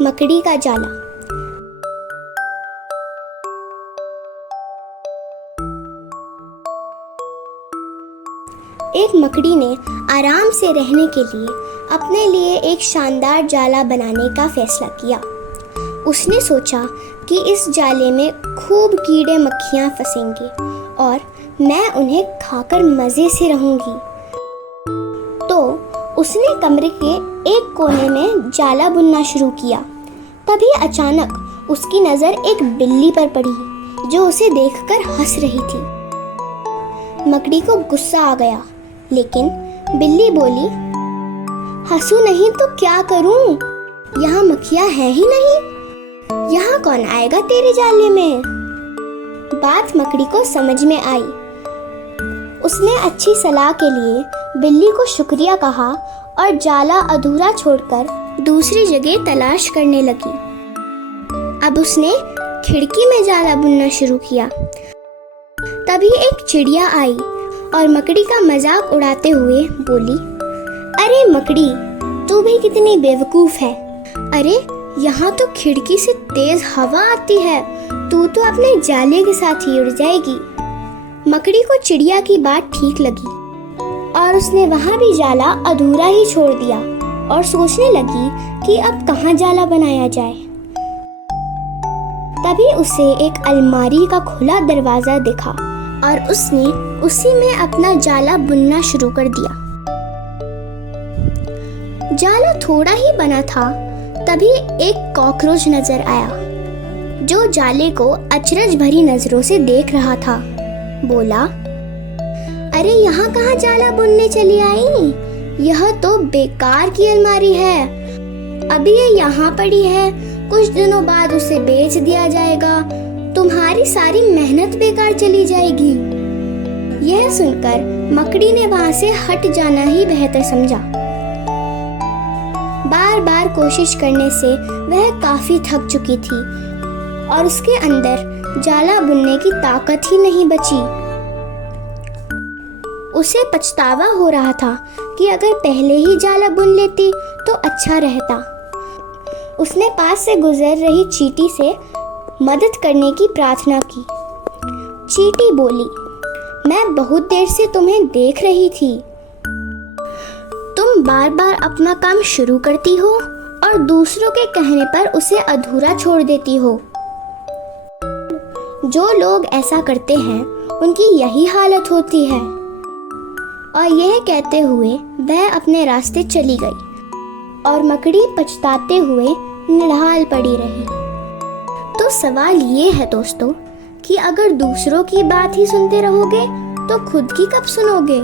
मकड़ी का जाला। एक मकड़ी ने आराम से रहने के लिए अपने लिए एक शानदार जाला बनाने का फैसला किया। उसने सोचा कि इस जाले में खूब कीड़े मक्खियाँ फंसेंगे और मैं उन्हें खाकर मज़े से रहूँगी। तो उसने कमरे के एक कोने में जाला बुनना शुरू किया। तभी अचानक उसकी नज़र एक बिल्ली पर पड़ी जो उसे देखकर हंस रही थी। मकड़ी को गुस्सा आ गया, लेकिन बिल्ली बोली, हंसू नहीं तो क्या करूं? यहाँ मक्खियाँ है ही नहीं। यहाँ कौन आएगा तेरे जाले में? बात मकड़ी को समझ में आई। उसने अच्छी सलाह के लिए बिल्ली को शुक्रिया कहा और जाला अधूरा छोड़कर दूसरी जगह तलाश करने लगी। अब उसने खिड़की में जाला बुनना शुरू किया। तभी एक चिड़िया आई और मकड़ी का मजाक उड़ाते हुए बोली, अरे मकड़ी, तू भी कितनी बेवकूफ है। अरे यहाँ तो खिड़की से तेज हवा आती है, तू तो अपने जाले के साथ ही उड़ जाएगी। मकड़ी को चिड़िया की बात ठीक लगी और उसने वहाँ भी जाला अधूरा ही छोड़ दिया और सोचने लगी कि अब कहाँ जाला बनाया जाए। तभी उसे एक अलमारी का खुला दरवाजा दिखा और उसने उसी में अपना जाला बुनना शुरू कर दिया। जाला थोड़ा ही बना था, तभी एक कॉकरोच नजर आया जो जाले को अचरज भरी नजरों से देख रहा था। बोला, अरे यहाँ कहाँ जाला बुनने चली आई? यह तो बेकार की अलमारी है। अभी ये यहाँ पड़ी है, कुछ दिनों बाद उसे बेच दिया जाएगा। तुम्हारी सारी मेहनत बेकार चली जाएगी। यह सुनकर मकड़ी ने वहां से हट जाना ही बेहतर समझा। बार बार कोशिश करने से वह काफी थक चुकी थी और उसके अंदर जाला बुनने की ताकत ही नहीं बची। उसे पछतावा हो रहा था कि अगर पहले ही जाला बुन लेती तो अच्छा रहता। उसने पास से गुजर रही चींटी से मदद करने की प्रार्थना की। चींटी बोली, मैं बहुत देर से तुम्हें देख रही थी। तुम बार बार अपना काम शुरू करती हो और दूसरों के कहने पर उसे अधूरा छोड़ देती हो। जो लोग ऐसा करते हैं उनकी यही हालत होती है। और यह कहते हुए वह अपने रास्ते चली गई और मकड़ी पछताते हुए निढाल पड़ी रही। तो सवाल ये है दोस्तों कि अगर दूसरों की बात ही सुनते रहोगे तो खुद की कब सुनोगे?